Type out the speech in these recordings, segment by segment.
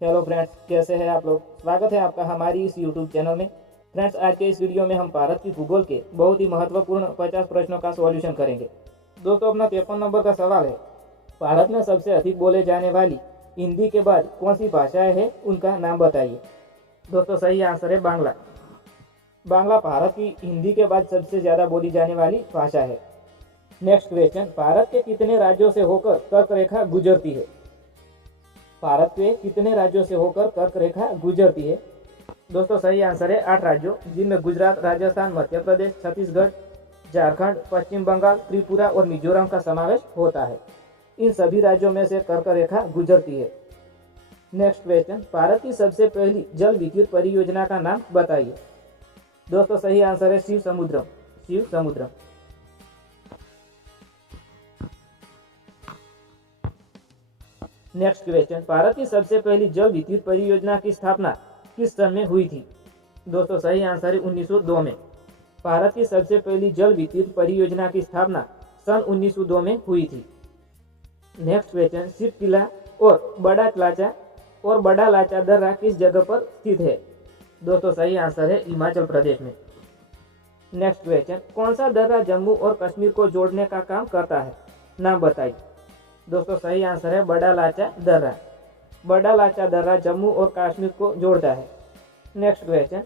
Hello friends, कैसे हैं आप लोग। स्वागत है आपका हमारी इस यूट्यूब चैनल में। फ्रेंड्स, आज के इस वीडियो में हम भारत की भूगोल के बहुत ही महत्वपूर्ण 50 प्रश्नों का सॉल्यूशन करेंगे। दोस्तों, अपना 53 नंबर का सवाल है, भारत में सबसे अधिक बोले जाने वाली हिंदी के बाद कौन सी भाषाएं हैं, उनका नाम बताइए। दोस्तों, सही आंसर है बांग्ला। बांग्ला भारत की हिंदी के बाद सबसे ज़्यादा बोली जाने वाली भाषा है। नेक्स्ट क्वेश्चन, भारत के कितने राज्यों से होकर कर्क रेखा गुजरती है। भारत के कितने राज्यों से होकर कर्क रेखा गुजरती है। दोस्तों, सही आंसर है 8 राज्यों, जिनमें गुजरात, राजस्थान, मध्य प्रदेश, छत्तीसगढ़, झारखंड, पश्चिम बंगाल, त्रिपुरा और मिजोरम का समावेश होता है। इन सभी राज्यों में से कर्क रेखा गुजरती है। नेक्स्ट क्वेश्चन, भारत की सबसे पहली जल विद्युत परियोजना का नाम बताइए। दोस्तों, सही आंसर है शिव समुद्रम। शिव समुद्रम। नेक्स्ट क्वेश्चन, भारत की सबसे पहली जल विद्युत परियोजना की स्थापना किस सन में हुई थी। दोस्तों, सही आंसर है 1902 में। भारत की सबसे पहली जल विद्युत परियोजना की स्थापना सन 1902 में हुई थी। नेक्स्ट क्वेश्चन, शिव किला और बड़ा लाचा दर्रा किस जगह पर स्थित है। दोस्तों, सही आंसर है हिमाचल प्रदेश में। नेक्स्ट क्वेश्चन, कौन सा दर्रा जम्मू और कश्मीर को जोड़ने का काम करता है, नाम बताइए। दोस्तों, सही आंसर है बड़ा लाचा दर्रा। बड़ा लाचा दर्रा जम्मू और कश्मीर को जोड़ता है। नेक्स्ट क्वेश्चन,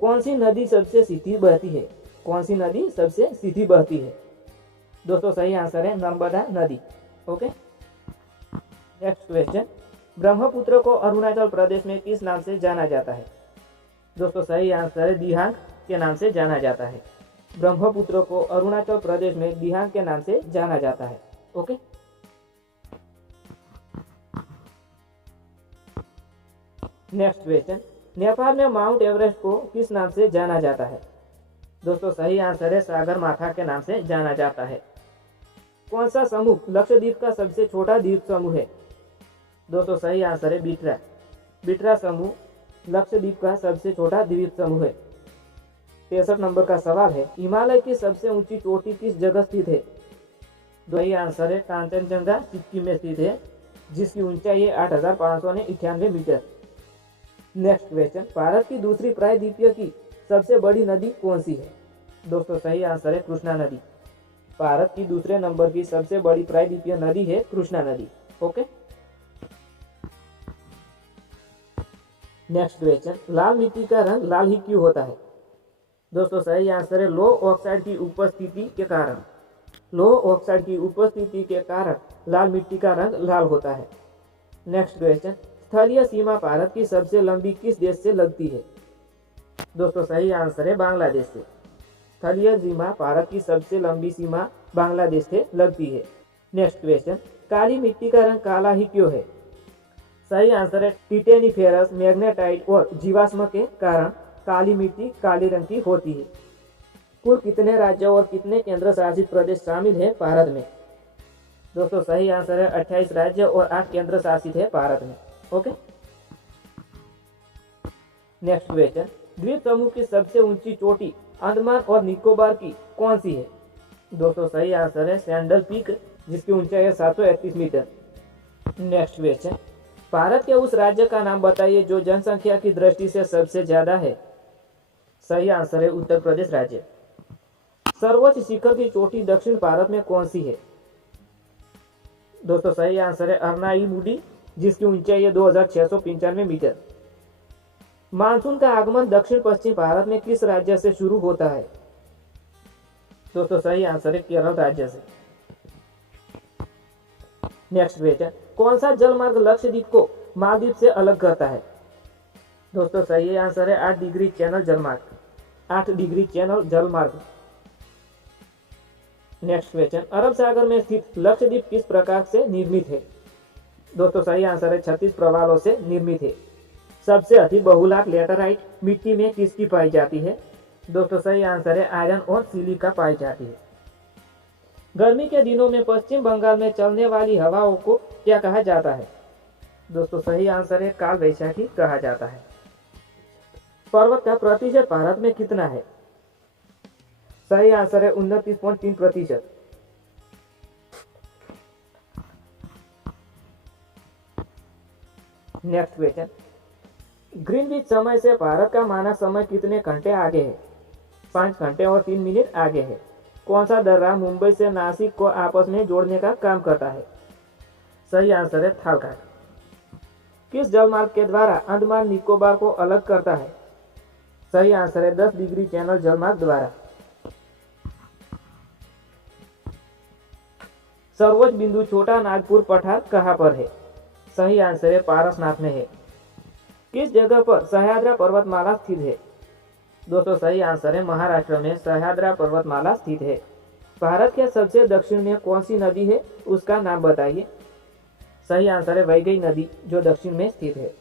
कौन सी नदी सबसे सीधी बहती है। कौन सी नदी सबसे सीधी बहती है। दोस्तों, सही आंसर है नर्मदा नदी। ओके। नेक्स्ट क्वेश्चन, ब्रह्मपुत्र को अरुणाचल प्रदेश में किस नाम से जाना जाता है। दोस्तों, सही आंसर है दिहांग के नाम से जाना जाता है। ब्रह्मपुत्र को अरुणाचल प्रदेश में दिहांग के नाम से जाना जाता है। ओके। नेक्स्ट क्वेश्चन, नेपाल में माउंट एवरेस्ट को किस नाम से जाना जाता है। दोस्तों, सही आंसर है सागर माथा के नाम से जाना जाता है। कौन सा समूह लक्षद्वीप का सबसे छोटा द्वीप समूह है। दोस्तों, सही आंसर है बिटरा। बिटरा समूह लक्षद्वीप का सबसे छोटा द्वीप समूह है। 63 नंबर का सवाल है, हिमालय की सबसे ऊंची चोटी किस जगह स्थित है। सही आंसर है कांचनजंगा सिक्किम में स्थित है, जिसकी ऊंचाई है 8,598 मीटर। नेक्स्ट क्वेश्चन, भारत की दूसरी प्रायद्वीपीय की सबसे बड़ी नदी कौन सी है। दोस्तों, सही आंसर है कृष्णा नदी। भारत की दूसरे नंबर की सबसे बड़ी प्रायद्वीपीय नदी है कृष्णा नदी। ओके। नेक्स्ट क्वेश्चन, लाल मिट्टी का रंग लाल ही क्यों होता है। दोस्तों, सही आंसर है लो ऑक्साइड की उपस्थिति के कारण। लो ऑक्साइड की उपस्थिति के कारण लाल मिट्टी का रंग लाल होता है। नेक्स्ट क्वेश्चन, स्थलीय सीमा भारत की सबसे लंबी किस देश से लगती है। दोस्तों, सही आंसर है बांग्लादेश से। स्थलीय सीमा भारत की सबसे लंबी सीमा बांग्लादेश से लगती है। नेक्स्ट क्वेश्चन, काली मिट्टी का रंग काला ही क्यों है। सही आंसर है टिटेनिफेरस, मैग्नेटाइट और जीवाश्म के कारण काली मिट्टी काले रंग की होती है। कुल कितने राज्यों और कितने केंद्र शासित प्रदेश शामिल है भारत में। दोस्तों, सही आंसर है 28 राज्य और 8 केंद्र शासित है भारत में। ओके। नेक्स्ट क्वेश्चन, द्वीप समूह की सबसे ऊंची चोटी अंडमान और निकोबार की कौन सी है। दोस्तों, सही आंसर है सैंडल पीक, जिसकी ऊंचाई है 731 मीटर। नेक्स्ट क्वेश्चन, भारत के उस राज्य का नाम बताइए जो जनसंख्या की दृष्टि से सबसे ज्यादा है। सही आंसर है उत्तर प्रदेश राज्य। सर्वोच्च शिखर की चोटी दक्षिण भारत में कौन सी है। दोस्तों, सही आंसर है अरनाईमुडी, जिसकी ऊंचाई है 2695 मीटर। मानसून का आगमन दक्षिण पश्चिम भारत में किस राज्य से शुरू होता है। दोस्तों, सही आंसर है केरल राज्य से। नेक्स्ट क्वेश्चन, कौन सा जलमार्ग लक्षद्वीप को मालदीव से अलग करता है। दोस्तों, सही आंसर है 8 डिग्री चैनल जलमार्ग। 8 डिग्री चैनल जलमार्ग। नेक्स्ट क्वेश्चन, अरब सागर में स्थित लक्षद्वीप किस प्रकार से निर्मित है। दोस्तों, सही आंसर है 36 प्रवालों से निर्मित है। सबसे अधिक बहुलाक लेटराइट मिट्टी में किसकी पाई जाती है। दोस्तों, सही आंसर है आयरन और सिलिका पाई जाती है। गर्मी के दिनों में पश्चिम बंगाल में चलने वाली हवाओं को क्या कहा जाता है। दोस्तों, सही आंसर है काल वैशाखी कहा जाता है। पर्वत का प्रतिशत भारत में कितना है। सही आंसर है 29.3%। नेक्स्ट क्वेश्चन, ग्रीनविच समय से भारत का मानक समय कितने घंटे आगे है? 5 घंटे और 3 मिनट आगे है। कौन सा दर्रा मुंबई से नासिक को आपस में जोड़ने का काम करता है? सही आंसर है थालघाट। किस जलमार्ग के द्वारा अंडमान निकोबार को अलग करता है? सही आंसर है 10 डिग्री चैनल जलमार्ग द्वारा। सर्वोच्च बिंदु छोटा नागपुर पठार कहाँ पर है? सही आंसर है पारसनाथ में है। किस जगह पर सह्याद्री पर्वतमाला स्थित है? दोस्तों सही आंसर है महाराष्ट्र में सह्याद्री पर्वतमाला स्थित है। भारत के सबसे दक्षिण में कौन सी नदी है, उसका नाम बताइए। सही आंसर है वैगई नदी, जो दक्षिण में स्थित है।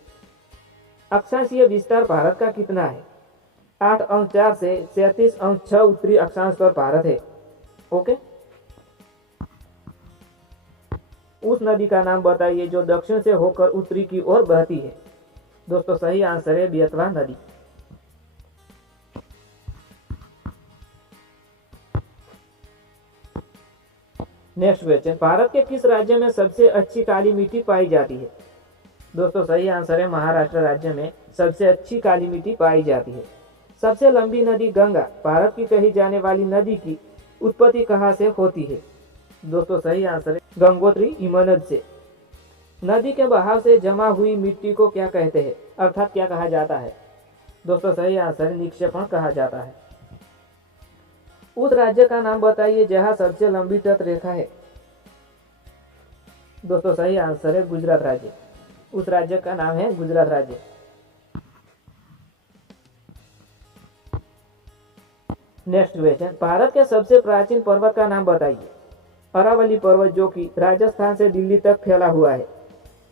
अक्षांशीय विस्तार भारत का कितना है? 8.4 से 37.6 उत्तरी अक्षांश पर भारत है। ओके, उस नदी का नाम बताइए जो दक्षिण से होकर उत्तरी की ओर बहती है। दोस्तों सही आंसर है बेतवा नदी। नेक्स्ट क्वेश्चन, भारत के किस राज्य में सबसे अच्छी काली मिट्टी पाई जाती है? दोस्तों सही आंसर है महाराष्ट्र राज्य में सबसे अच्छी काली मिट्टी पाई जाती है। सबसे लंबी नदी गंगा, भारत की कही जाने वाली नदी की उत्पत्ति कहाँ से होती है? दोस्तों सही आंसर है गंगोत्री हिमनद से। नदी के बहाव से जमा हुई मिट्टी को क्या कहते हैं, अर्थात क्या कहा जाता है? दोस्तों सही आंसर है निक्षेपण कहा जाता है। उस राज्य का नाम बताइए जहां सबसे लंबी तट रेखा है। दोस्तों सही आंसर है गुजरात राज्य। उस राज्य का नाम है गुजरात राज्य। नेक्स्ट क्वेश्चन, भारत के सबसे प्राचीन पर्वत का नाम बताइए। अरावली पर्वत, जो कि राजस्थान से दिल्ली तक फैला हुआ है,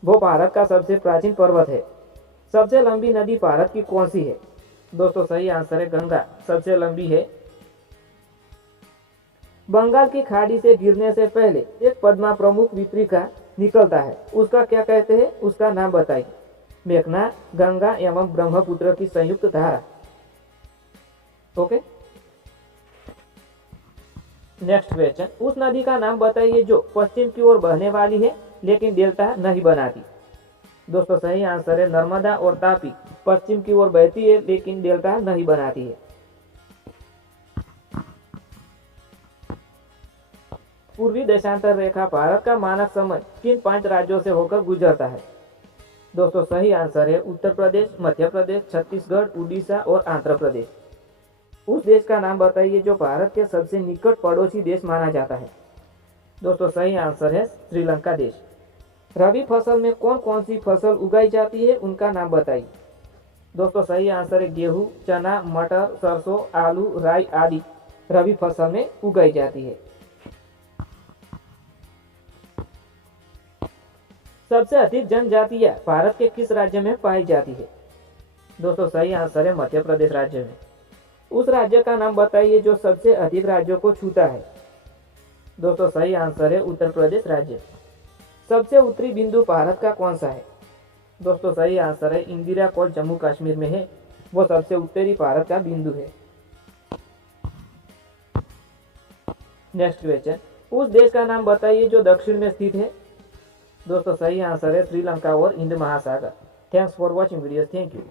वो भारत का सबसे प्राचीन पर्वत है। सबसे लंबी नदी भारत की कौन सी है? दोस्तों सही आंसर है गंगा सबसे लंबी है। बंगाल की खाड़ी से गिरने से पहले एक पद्मा प्रमुख वितरिका निकलता है, उसका क्या कहते हैं, उसका नाम बताइए। मेघना, गंगा एवं ब्रह्मपुत्र की संयुक्त धारा। ओके, नेक्स्ट क्वेश्चन, उस नदी का नाम बताइए जो पश्चिम की ओर बहने वाली है लेकिन डेल्टा नहीं बनाती। दोस्तों सही आंसर है नर्मदा और तापी पश्चिम की ओर बहती है लेकिन डेल्टा नहीं बनाती है। पूर्वी देशांतर रेखा भारत का मानक समय किन 5 राज्यों से होकर गुजरता है? दोस्तों सही आंसर है उत्तर प्रदेश, मध्य प्रदेश, छत्तीसगढ़, उड़ीसा और आंध्र प्रदेश। उस देश का नाम बताइए जो भारत के सबसे निकट पड़ोसी देश माना जाता है। दोस्तों सही आंसर है श्रीलंका देश। रबी फसल में कौन कौन सी फसल उगाई जाती है, उनका नाम बताइए। दोस्तों सही आंसर है गेहूं, चना, मटर, सरसों, आलू, राई आदि रबी फसल में उगाई जाती है। सबसे अधिक जनजातियां भारत के किस राज्य में पाई जाती है? दोस्तों सही आंसर है मध्य प्रदेश राज्य में। उस राज्य का नाम बताइए जो सबसे अधिक राज्यों को छूता है। दोस्तों सही आंसर है उत्तर प्रदेश राज्य। सबसे उत्तरी बिंदु भारत का कौन सा है? दोस्तों सही आंसर है इंदिरा कोल जम्मू कश्मीर में है, वो सबसे उत्तरी भारत का बिंदु है। नेक्स्ट क्वेश्चन, उस देश का नाम बताइए जो दक्षिण में स्थित है। दोस्तों सही आंसर है श्रीलंका और हिंद महासागर। Thanks for watching video. Thank you.